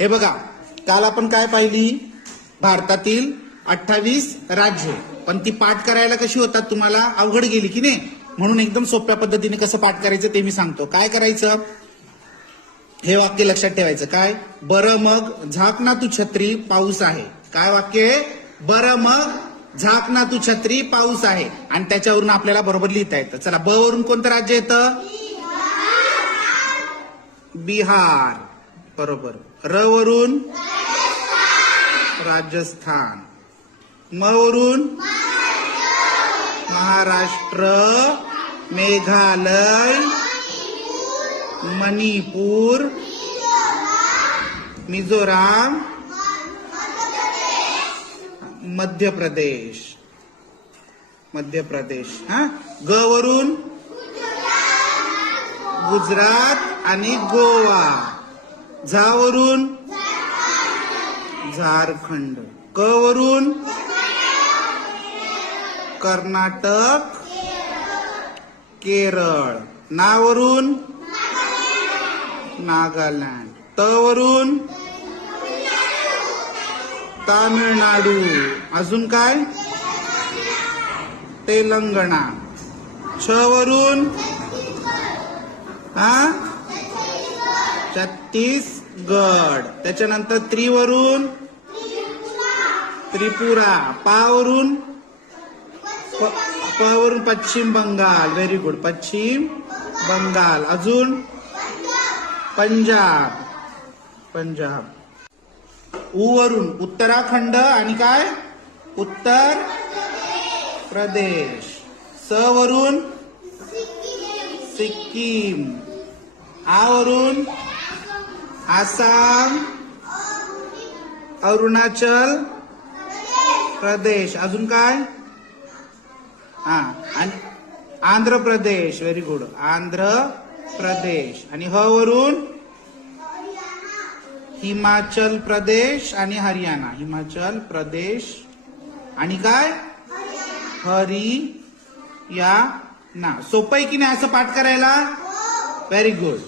हे बघा, काल आपण काय पाहिली, भारतातील 28 राज्य, पण ती पाठ करायला कशी होतात तुम्हाला अवघड गेली की नाही, म्हणून एकदम सोप्या पद्धतीने कसं पाठ करायचं ते मी सांगतो. काय करायचं, हे वाक्य लक्षात ठेवायचं. काय, बरं मग झाक ना तू छत्री पाऊस आहे. काय वाक्य आहे, बरं मग झाक ना तू छत्री पाऊस आहे, आणि त्याच्यावरून आपल्याला बरोबर लिहिता येतं. चला, ब वरून कोणतं राज्य येतं, बिहार, बरोबर. र वरून राजस्थान, म वरून महाराष्ट्र, मेघालय, मणिपूर, मिझोराम, मध्य प्रदेश, हा. ग वरून गुजरात आणि गोवा. झा वरून झारखंड. क वरून कर्नाटक, केरळ. ना वरून नागालँड. त वरून तामिळनाडू. अजून काय, तेलंगणा. छ वरून छत्तीसगड. त्याच्यानंतर त्रि वरून त्रिपुरा. पा वरून पश्चिम बंगाल. व्हेरी गुड, पश्चिम बंगाल. अजून पंजाब. उ वरून उत्तराखंड आणि काय, उत्तर प्रदेश. स वरून सिक्कीम. आ वरून आसाम, अरुणाचल प्रदेश. अजून काय, आणि आंध्र प्रदेश. Very good, Andhra Pradesh. आणि ह वरून हिमाचल प्रदेश आणि हरियाणा. हिमाचल प्रदेश आणि काय, हरियाणा. सोपं आहे की नाही असं पाठ करायला, व्हेरी गुड.